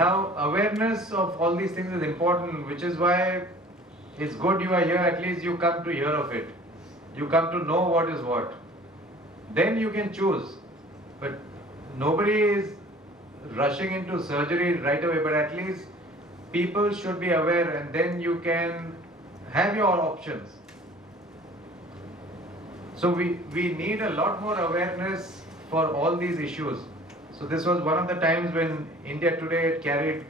Now, awareness of all these things is important, which is why it's good you are here, at least you come to hear of it. You come to know what is what. Then you can choose. But nobody is rushing into surgery right away, but at least people should be aware, and then you can have your options. So we need a lot more awareness for all these issues. So this was one of the times when India Today had carried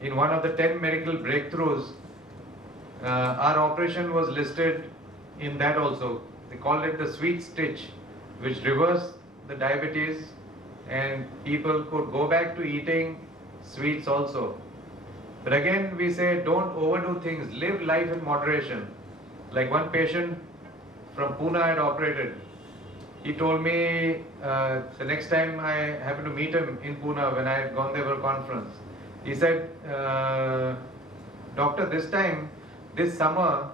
in one of the 10 medical breakthroughs. Our operation was listed in that also. They called it the sweet stitch, which reversed the diabetes and people could go back to eating sweets also. But again, we say don't overdo things, live life in moderation. Like one patient from Pune I had operated. He told me the next time I happened to meet him in Pune when I had gone there for a conference. He said, Doctor, this summer,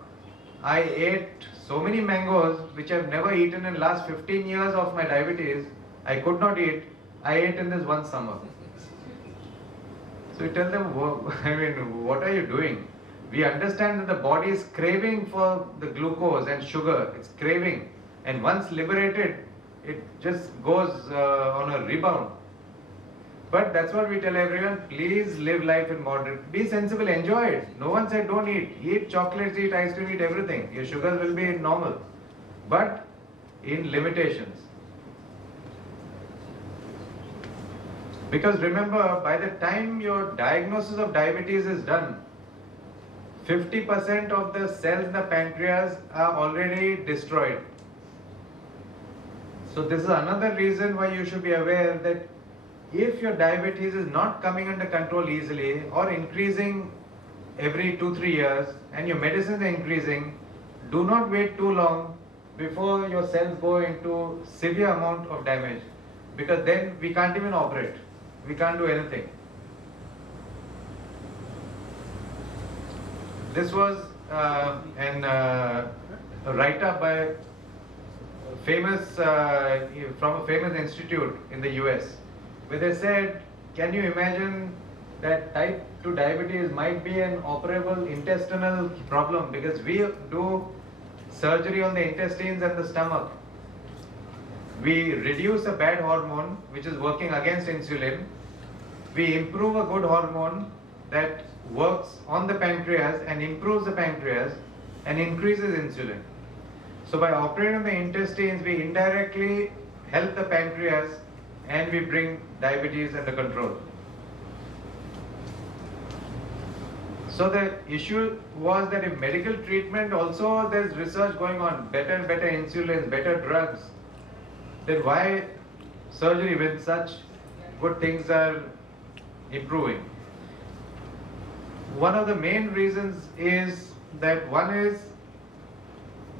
I ate so many mangoes which I've never eaten in last 15 years of my diabetes. I could not eat. I ate in this one summer. So you tell them, I mean, what are you doing? We understand that the body is craving for the glucose and sugar. It's craving. And once liberated, it just goes on a rebound. But that's what we tell everyone, please live life in moderate. Be sensible, enjoy it. No one said don't eat. Eat chocolates, eat ice cream, eat everything. Your sugars will be normal. But in limitations. Because remember, by the time your diagnosis of diabetes is done, 50% of the cells in the pancreas are already destroyed. So this is another reason why you should be aware that if your diabetes is not coming under control easily or increasing every 2-3 years and your medicines are increasing, do not wait too long before your cells go into severe amount of damage, because then we can't even operate. We can't do anything. This was a write-up by from a famous institute in the US, where they said, can you imagine that type 2 diabetes might be an operable intestinal problem, because we do surgery on the intestines and the stomach. We reduce a bad hormone which is working against insulin. We improve a good hormone that works on the pancreas and improves the pancreas and increases insulin. So by operating on the intestines, we indirectly help the pancreas and we bring diabetes under control. So the issue was that in medical treatment also there's research going on, better and better insulins, better drugs. Then why surgery when such good things are improving? One of the main reasons is that one is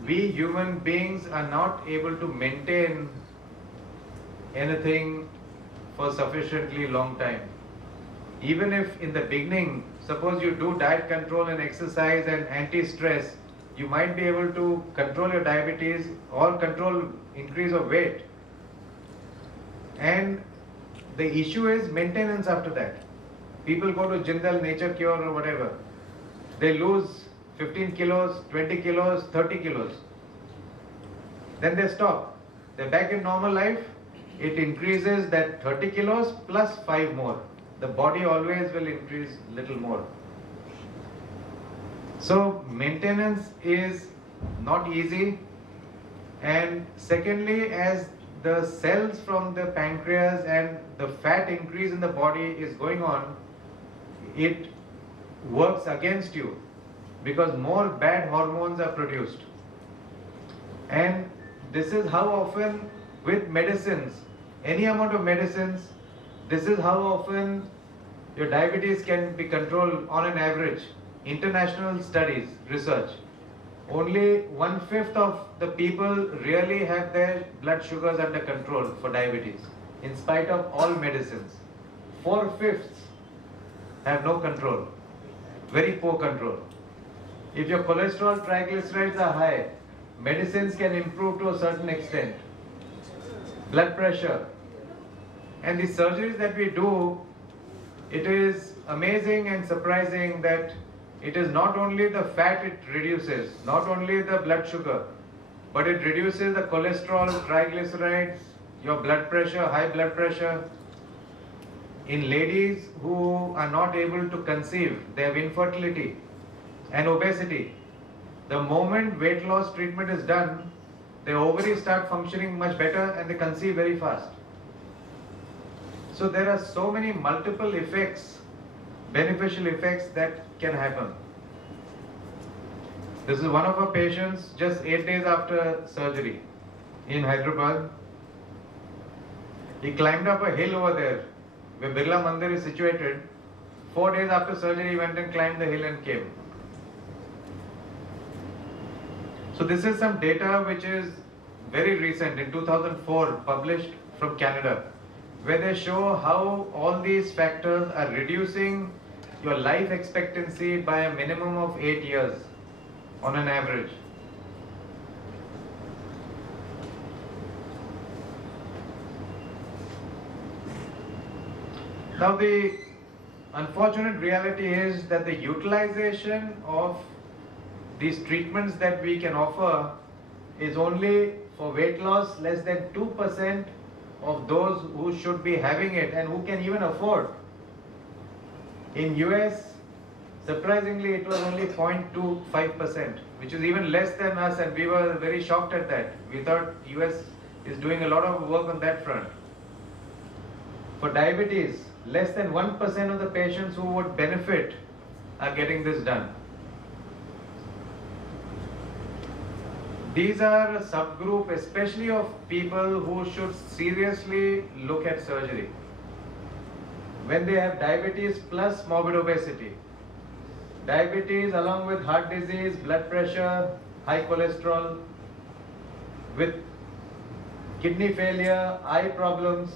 we human beings are not able to maintain anything for sufficiently long time. Even if in the beginning, suppose you do diet control and exercise and anti-stress, you might be able to control your diabetes or control increase of weight. And the issue is maintenance after that. People go to Jindal, Nature Cure or whatever. They lose 15 kilos, 20 kilos, 30 kilos. Then they stop. They're back in normal life. It increases that 30 kilos plus 5 more. The body always will increase little more. So maintenance is not easy. And secondly, as the cells from the pancreas and the fat increase in the body is going on, it works against you because more bad hormones are produced. And this is how often with medicines, any amount of medicines, this is how often your diabetes can be controlled on an average. International studies, research. Only 1/5 of the people really have their blood sugars under control for diabetes, in spite of all medicines. 4/5 have no control, very poor control. If your cholesterol, triglycerides are high, medicines can improve to a certain extent. Blood pressure. And the surgeries that we do, It is amazing and surprising that it is not only the fat it reduces, not only the blood sugar, but it reduces the cholesterol, triglycerides, your blood pressure, high blood pressure. In ladies who are not able to conceive, they have infertility and obesity. The moment weight loss treatment is done, their ovaries start functioning much better and they conceive very fast. So there are so many multiple effects, beneficial effects that can happen. This is one of our patients just 8 days after surgery in Hyderabad. He climbed up a hill over there where Birla Mandir is situated. 4 days after surgery, he went and climbed the hill and came. So this is some data which is very recent, in 2004, published from Canada, where they show how all these factors are reducing your life expectancy by a minimum of 8 years on an average. Now the unfortunate reality is that the utilization of these treatments that we can offer is only for weight loss less than 2% of those who should be having it and who can even afford. In US, surprisingly, it was only 0.25%, which is even less than us, and we were very shocked at that. We thought US is doing a lot of work on that front. For diabetes, less than 1% of the patients who would benefit are getting this done. These are a subgroup, especially of people who should seriously look at surgery. When they have diabetes plus morbid obesity, diabetes along with heart disease, blood pressure, high cholesterol, with kidney failure, eye problems,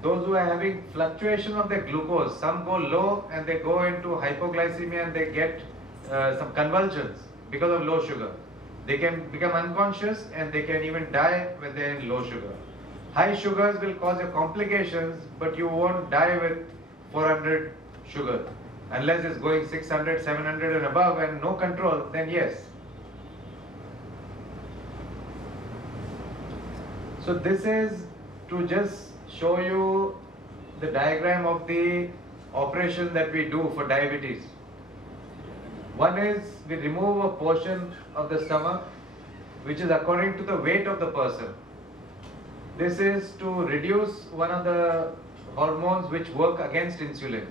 those who are having fluctuation of their glucose, some go low and they go into hypoglycemia and they get some convulsions because of low sugar. They can become unconscious and they can even die when they are in low sugar. High sugars will cause you complications, but you won't die with 400 sugar. Unless it's going 600, 700 and above and no control, then yes. So this is to just show you the diagram of the operation that we do for diabetes. One is we remove a portion of the stomach which is according to the weight of the person. This is to reduce one of the hormones which work against insulin.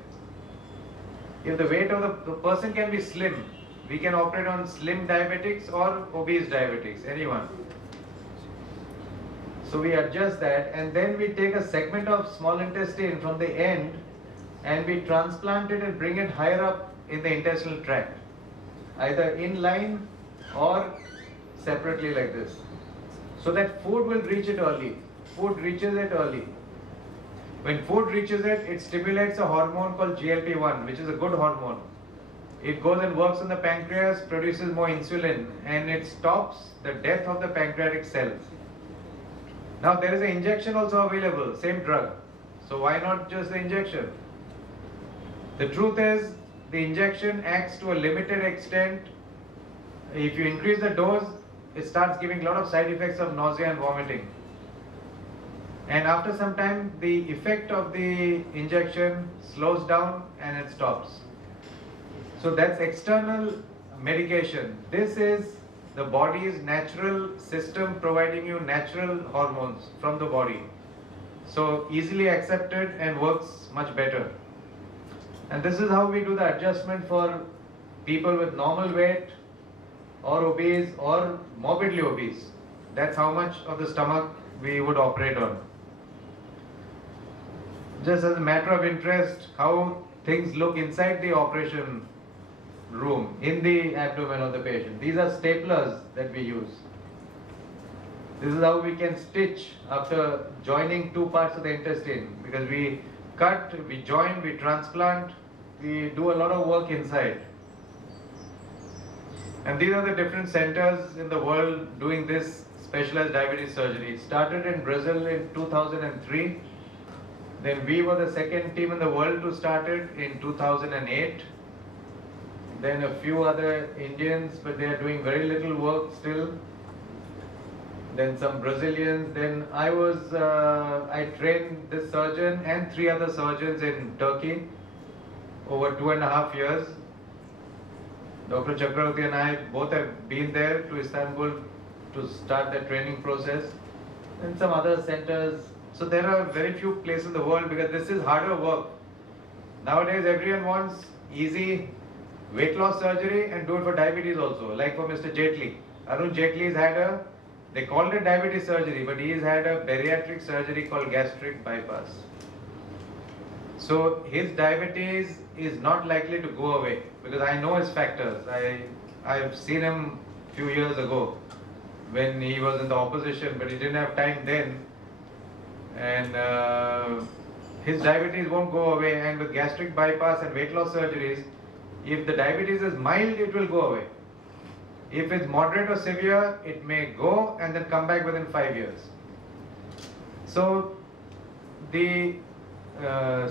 If the weight of the person can be slim, we can operate on slim diabetics or obese diabetics, anyone. So we adjust that and then we take a segment of small intestine from the end and we transplant it and bring it higher up in the intestinal tract, either in line or separately like this, so that food will reach it early. Food reaches it early. When food reaches it, it stimulates a hormone called GLP-1, which is a good hormone. It goes and works on the pancreas, produces more insulin, and it stops the death of the pancreatic cells. Now there is an injection also available, same drug. So why not just the injection? The truth is, the injection acts to a limited extent. If you increase the dose, it starts giving a lot of side effects of nausea and vomiting. And after some time, the effect of the injection slows down and it stops. So that's external medication. This is the body's natural system providing you natural hormones from the body. So easily accepted and works much better. And this is how we do the adjustment for people with normal weight or obese or morbidly obese. That's how much of the stomach we would operate on. Just as a matter of interest, how things look inside the operation room, in the abdomen of the patient. These are staplers that we use. This is how we can stitch after joining two parts of the intestine, because we cut, we join, we transplant, we do a lot of work inside. And these are the different centers in the world doing this specialized diabetes surgery. It started in Brazil in 2003. Then we were the second team in the world to start it in 2008. Then a few other Indians, but they are doing very little work still. Then some Brazilians. Then I trained this surgeon and 3 other surgeons in Turkey over 2.5 years. Dr. Chakravarti and I both have been there to Istanbul to start the training process, and some other centers. So there are very few places in the world because this is harder work. Nowadays everyone wants easy weight loss surgery and do it for diabetes also, like for Mr. Jaitley. Arun Jaitley's had they called it diabetes surgery, but he's had a bariatric surgery called gastric bypass. So his diabetes is not likely to go away because I know his factors. I've seen him a few years ago when he was in the opposition, but he didn't have time then. And his diabetes won't go away. And with gastric bypass and weight loss surgeries, if the diabetes is mild, it will go away. If it's moderate or severe, it may go and then come back within 5 years. So the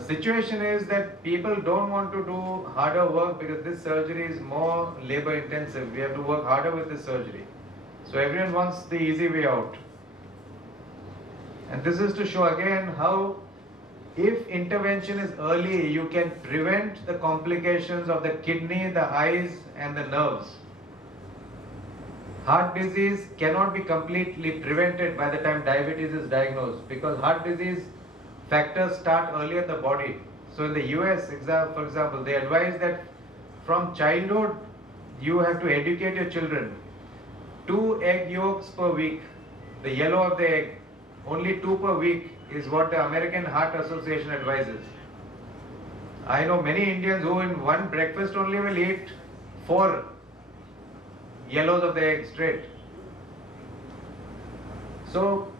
situation is that people don't want to do harder work because this surgery is more labor intensive. We have to work harder with this surgery. So everyone wants the easy way out. And this is to show again how if intervention is early, you can prevent the complications of the kidney, the eyes and the nerves. Heart disease cannot be completely prevented by the time diabetes is diagnosed because heart disease factors start earlier in the body. So in the US, for example, they advise that from childhood, you have to educate your children. 2 egg yolks per week, the yellow of the egg, only 2 per week is what the American Heart Association advises. I know many Indians who in one breakfast only will eat 4 yellows of the egg straight. So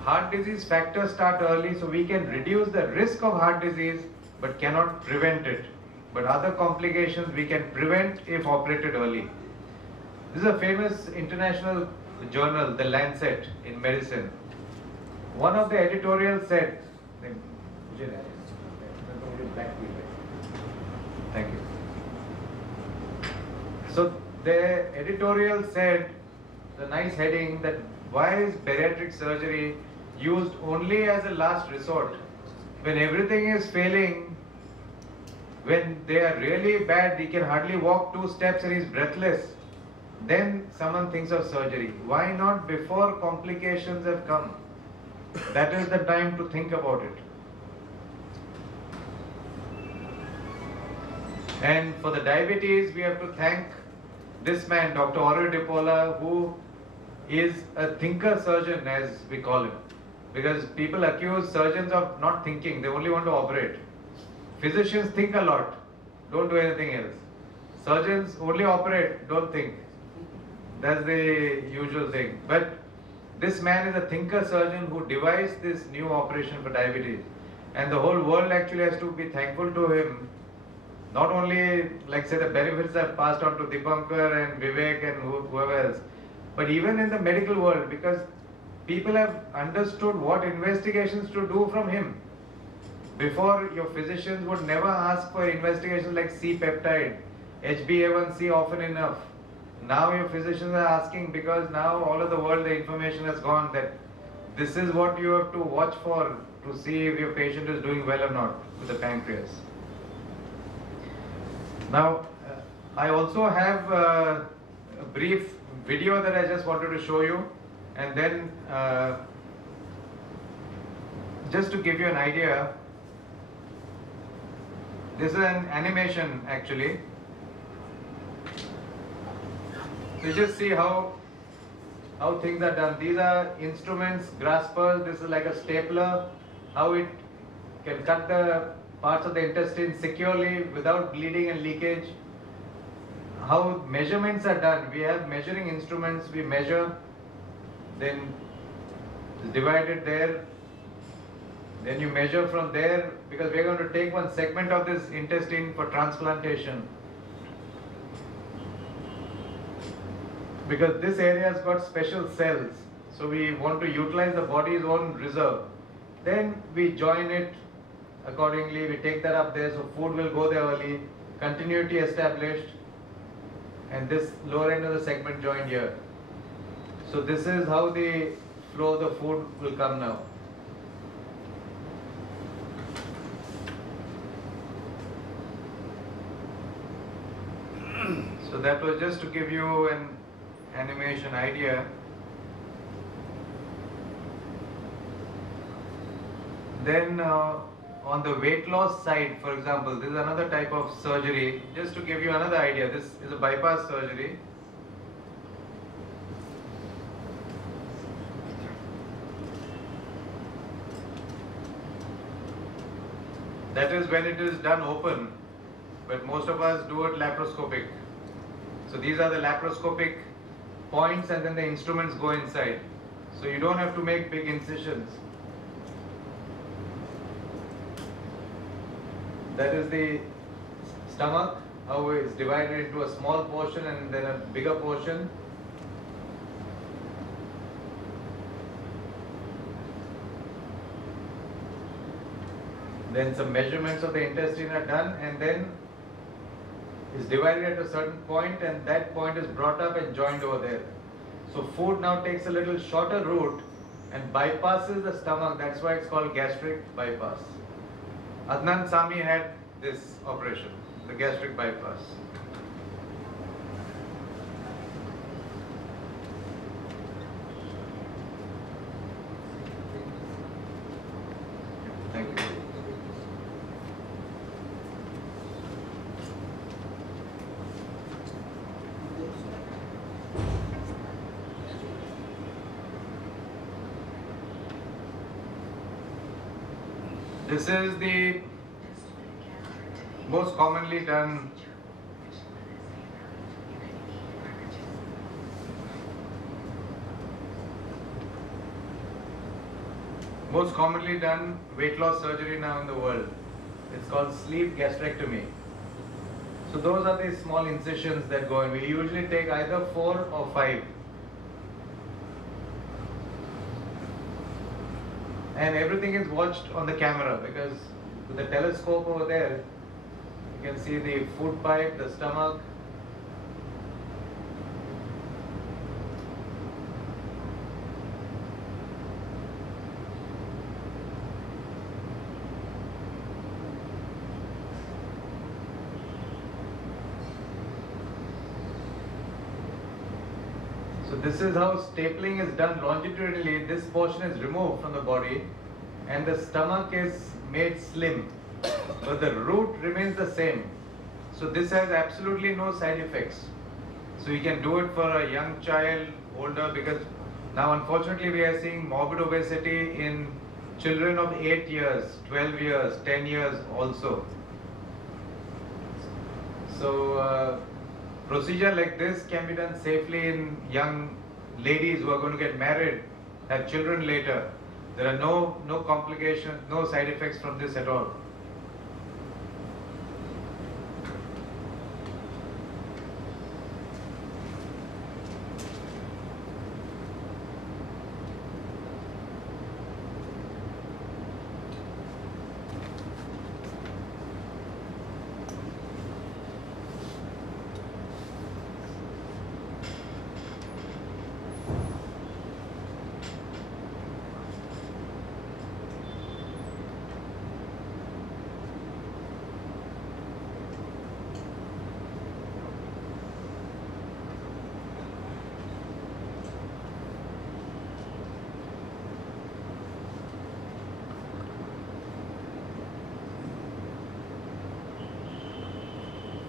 heart disease factors start early, so we can reduce the risk of heart disease but cannot prevent it. But other complications we can prevent if operated early. This is a famous international journal, The Lancet in medicine. One of the editorials said, thank you. So the editorial said, the nice heading, that why is bariatric surgery used only as a last resort? When everything is failing, when they are really bad, he can hardly walk 2 steps and he's breathless, then someone thinks of surgery. Why not before complications have come? That is the time to think about it. And for the diabetes, we have to thank this man, Dr. Aurel de Paula, who is a thinker surgeon, as we call him. Because people accuse surgeons of not thinking, they only want to operate. Physicians think a lot, don't do anything else. Surgeons only operate, don't think. That's the usual thing. But this man is a thinker surgeon who devised this new operation for diabetes. And the whole world actually has to be thankful to him. Not only, like say, the benefits are passed on to Dipankar and Vivek and whoever else, but even in the medical world, because people have understood what investigations to do from him. Before, your physicians would never ask for investigations like C-peptide, HbA1c often enough. Now your physicians are asking because now all over the world the information has gone that this is what you have to watch for to see if your patient is doing well or not with the pancreas. Now, I also have a brief video that I just wanted to show you, and then just to give you an idea, this is an animation actually. So you just see how things are done. These are instruments, graspers, this is like a stapler, how it can cut the parts of the intestine securely without bleeding and leakage. How measurements are done. We have measuring instruments, we measure, then it's divided there, then you measure from there, because we're going to take one segment of this intestine for transplantation. Because this area has got special cells, so we want to utilize the body's own reserve. Then we join it accordingly, we take that up there, so food will go there early, continuity established, and this lower end of the segment joined here. So this is how the flow of the food will come now. So that was just to give you an animation idea. Then on the weight loss side, for example, this is another type of surgery. Just to give you another idea, this is a bypass surgery. That is when it is done open, but most of us do it laparoscopic. So these are the laparoscopic points and then the instruments go inside. So you don't have to make big incisions. That is the stomach, how it's divided into a small portion and then a bigger portion. Then some measurements of the intestine are done and then is divided at a certain point and that point is brought up and joined over there. So food now takes a little shorter route and bypasses the stomach. That's why it's called gastric bypass. Adnan Sami had this operation, the gastric bypass. Thank you. This is the most commonly done weight loss surgery now in the world. It's called sleeve gastrectomy. So those are the small incisions that go in. We usually take either 4 or 5. And everything is watched on the camera because with the telescope over there, you can see the food pipe, the stomach. So this is how stapling is done longitudinally. This portion is removed from the body and the stomach is made slim, but the root remains the same. So this has absolutely no side effects. So you can do it for a young child, older, because now unfortunately we are seeing morbid obesity in children of 8 years, 12 years, 10 years also. So procedure like this can be done safely in young ladies who are going to get married, have children later. There are no complications, no side effects from this at all.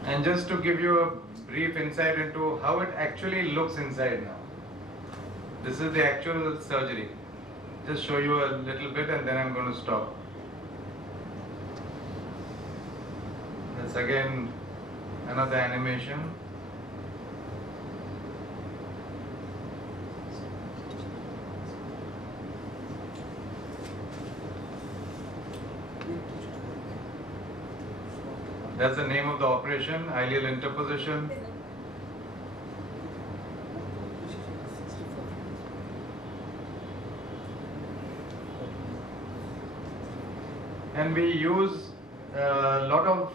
And just to give you a brief insight into how it actually looks inside now. This is the actual surgery. Just show you a little bit and then I'm going to stop. That's again another animation. That's the name of the operation, ileal interposition. and we use a lot of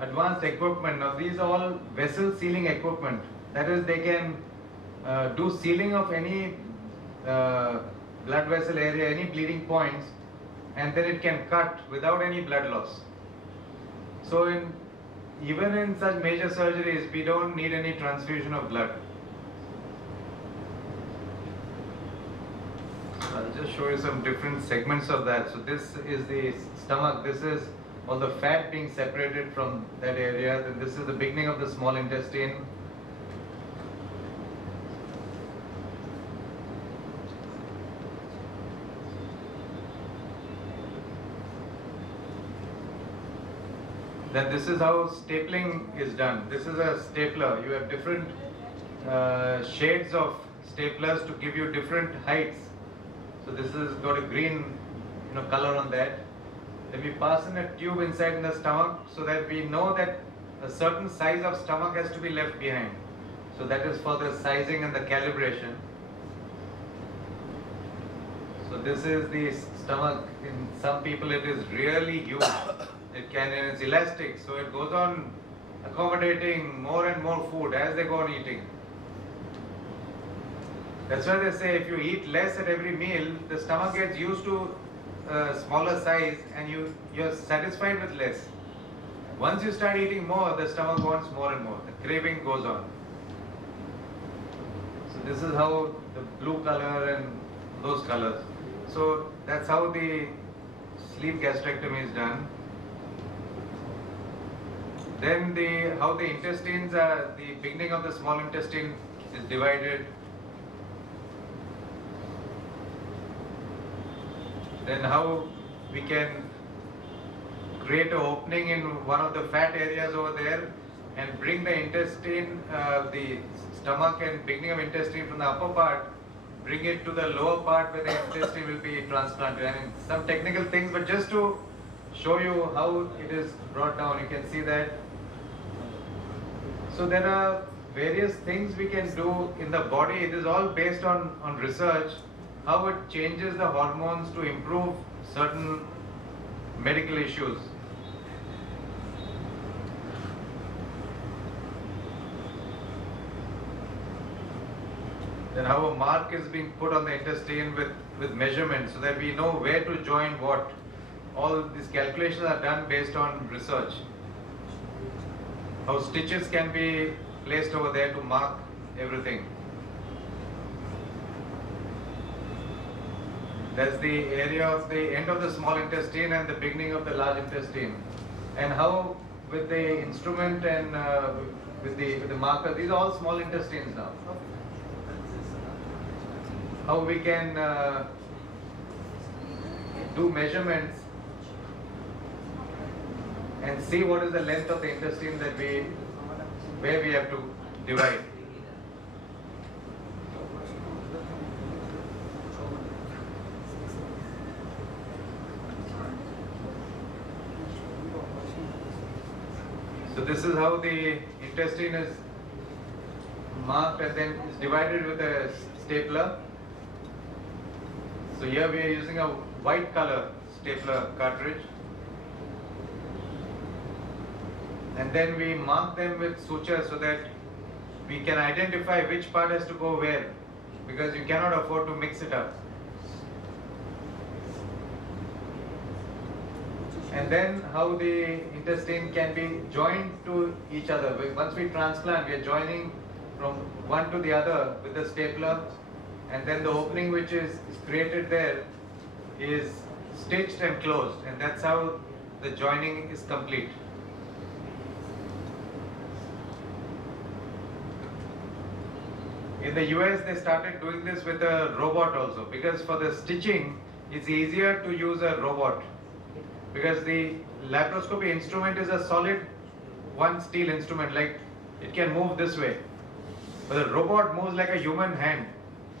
advanced equipment. Now these are all vessel sealing equipment. That is, they can do sealing of any blood vessel area, any bleeding points, and then it can cut without any blood loss. So even in such major surgeries, we don't need any transfusion of blood. I'll just show you some different segments of that. So this is the stomach. This is all the fat being separated from that area. Then this is the beginning of the small intestine. Then this is how stapling is done. This is a stapler. You have different shades of staplers to give you different heights. So this has got a green, color on that. Then we pass in a tube inside in the stomach so that we know that a certain size of stomach has to be left behind. So that is for the sizing and the calibration. So this is the stomach. In some people it is really huge. It's elastic, so it goes on accommodating more and more food as they go on eating. That's why they say if you eat less at every meal, the stomach gets used to a smaller size and you're satisfied with less. Once you start eating more, the stomach wants more and more. The craving goes on. So this is how the blue color and those colors. So that's how the sleeve gastrectomy is done. Then how the intestines are, the beginning of the small intestine is divided. Then how we can create an opening in one of the fat areas over there and bring the intestine, the stomach and beginning of intestine from the upper part, bring it to the lower part where the intestine will be transplanted. I mean, some technical things, but just to show you how it is brought down, you can see that. So there are various things we can do in the body. It is all based on research, how it changes the hormones to improve certain medical issues. Then how a mark is being put on the intestine with measurements so that we know where to join what. All these calculations are done based on research. How stitches can be placed over there to mark everything. That's the area of the end of the small intestine and the beginning of the large intestine. And how with the instrument and with the marker, these are all small intestines now. How we can do measurements and see what is the length of the intestine where we have to divide. So this is how the intestine is marked and then is divided with a stapler. So here we are using a white color stapler cartridge. And then we mark them with sutures so that we can identify which part has to go where, because you cannot afford to mix it up. And then how the intestine can be joined to each other. Once we transplant, we are joining from one to the other with the stapler, and then the opening which is created there is stitched and closed, and that's how the joining is complete. In the US, they started doing this with a robot also, because for the stitching, it's easier to use a robot. Because the laparoscopy instrument is a solid one steel instrument, like it can move this way. But the robot moves like a human hand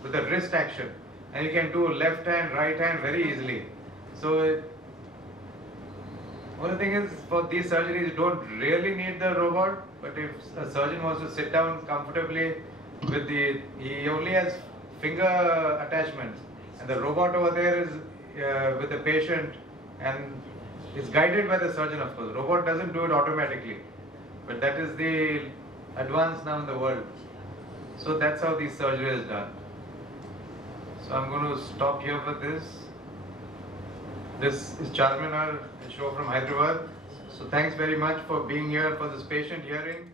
with a wrist action. And you can do left hand, right hand very easily. So, only thing is, for these surgeries, you don't really need the robot. But if a surgeon wants to sit down comfortably, he only has finger attachments, and the robot over there is with the patient, and It's guided by the surgeon, of course. Robot doesn't do it automatically, but that is the advance now in the world. So that's how the surgery is done. So I'm going to stop here for this. This is Charminar, a show from Hyderabad. So thanks very much for being here for this patient hearing.